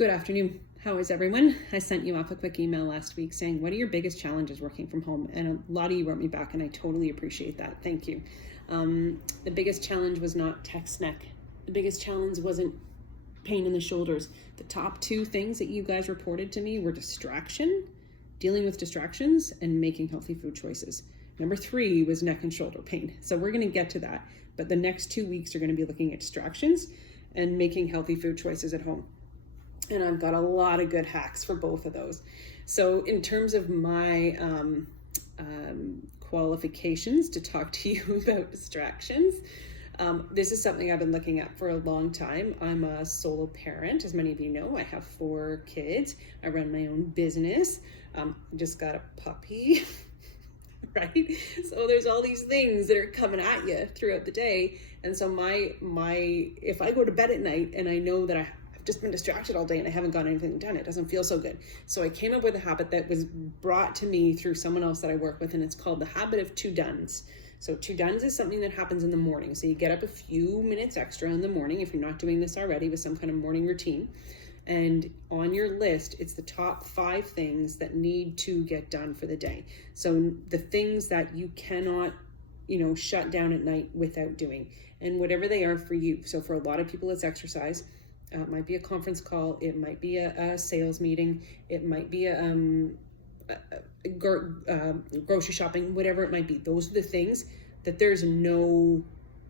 Good afternoon. How is everyone? I sent you off a quick email last week saying, what are your biggest challenges working from home? And a lot of you wrote me back, and I totally appreciate that. Thank you. The biggest challenge was not text neck. The biggest challenge wasn't pain in the shoulders. The top two things that you guys reported to me were distraction, dealing with distractions, and making healthy food choices. Number 3 was neck and shoulder pain. So we're going to get to that. But the next 2 weeks are going to be looking at distractions and making healthy food choices at home. And I've got a lot of good hacks for both of those. So in terms of my qualifications to talk to you about distractions, this is something I've been looking at for a long time. I'm a solo parent, as many of you know. I have 4 kids. I run my own business. I just got a puppy, right? So there's all these things that are coming at you throughout the day. And so if I go to bed at night and I know that I've just been distracted all day and I haven't got anything done, it doesn't feel so good. So I came up with a habit that was brought to me through someone else that I work with, and it's called the habit of 2 dones. So 2 dones is something that happens in the morning. So you get up a few minutes extra in the morning if you're not doing this already with some kind of morning routine. And on your list, it's the top 5 things that need to get done for the day. So the things that you cannot, shut down at night without doing, and whatever they are for you. So for a lot of people, it's exercise. It might be a conference call. It might be a sales meeting. It might be grocery shopping, whatever it might be. Those are the things that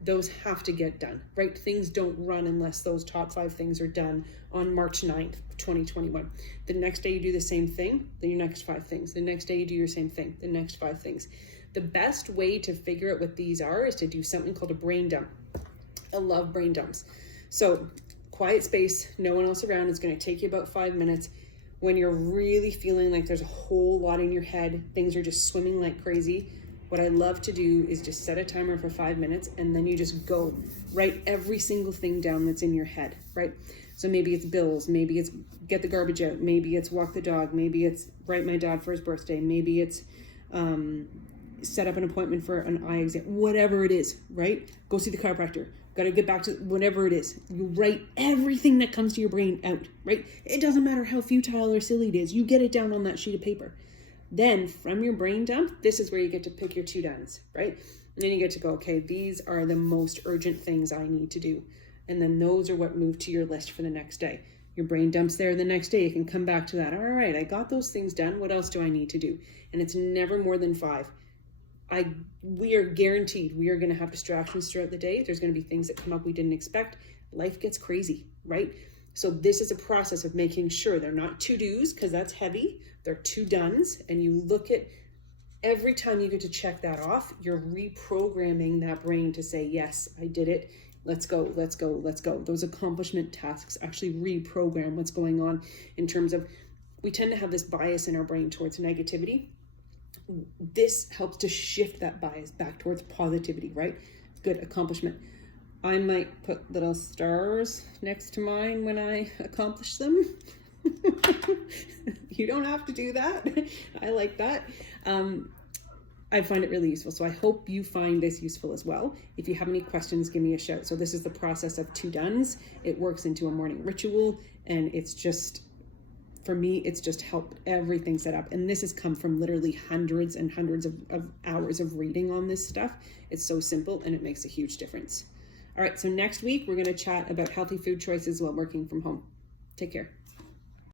those have to get done, right? Things don't run unless those top 5 things are done on March 9th, 2021. The next day you do the same thing, then your next 5 things. The next day you do your same thing, the next 5 things. The best way to figure out what these are is to do something called a brain dump. I love brain dumps. So quiet space, no one else around. It's going to take you about 5 minutes. When you're really feeling like there's a whole lot in your head, things are just swimming like crazy, what I love to do is just set a timer for 5 minutes, and then you just go write every single thing down that's in your head, right? So maybe it's bills, maybe it's get the garbage out, maybe it's walk the dog, maybe it's write my dad for his birthday, maybe it's set up an appointment for an eye exam, whatever it is, right? Go see the chiropractor. Got to get back to whatever it is. You write everything that comes to your brain out, right? It doesn't matter how futile or silly it is. You get it down on that sheet of paper. Then from your brain dump, this is where you get to pick your 2 dones, right? And then you get to go, okay, these are the most urgent things I need to do. And then those are what move to your list for the next day. Your brain dumps there the next day. You can come back to that. All right, I got those things done. What else do I need to do? And it's never more than 5. We are guaranteed we are going to have distractions throughout the day. There's going to be things that come up we didn't expect. Life gets crazy, right? So this is a process of making sure they're not to-dos, because that's heavy. They're 2 dones, and you look at every time you get to check that off, you're reprogramming that brain to say, yes, I did it. Let's go, let's go, let's go. Those accomplishment tasks actually reprogram what's going on in terms of, we tend to have this bias in our brain towards negativity. This helps to shift that bias back towards positivity, right? Good accomplishment. I might put little stars next to mine when I accomplish them. You don't have to do that. I like that. I find it really useful. So I hope you find this useful as well. If you have any questions, give me a shout. So this is the process of 2 dones. It works into a morning ritual, and it's just, for me, it's just helped everything set up. And this has come from literally hundreds and hundreds of hours of reading on this stuff. It's so simple, and it makes a huge difference. All right, so next week, we're going to chat about healthy food choices while working from home. Take care.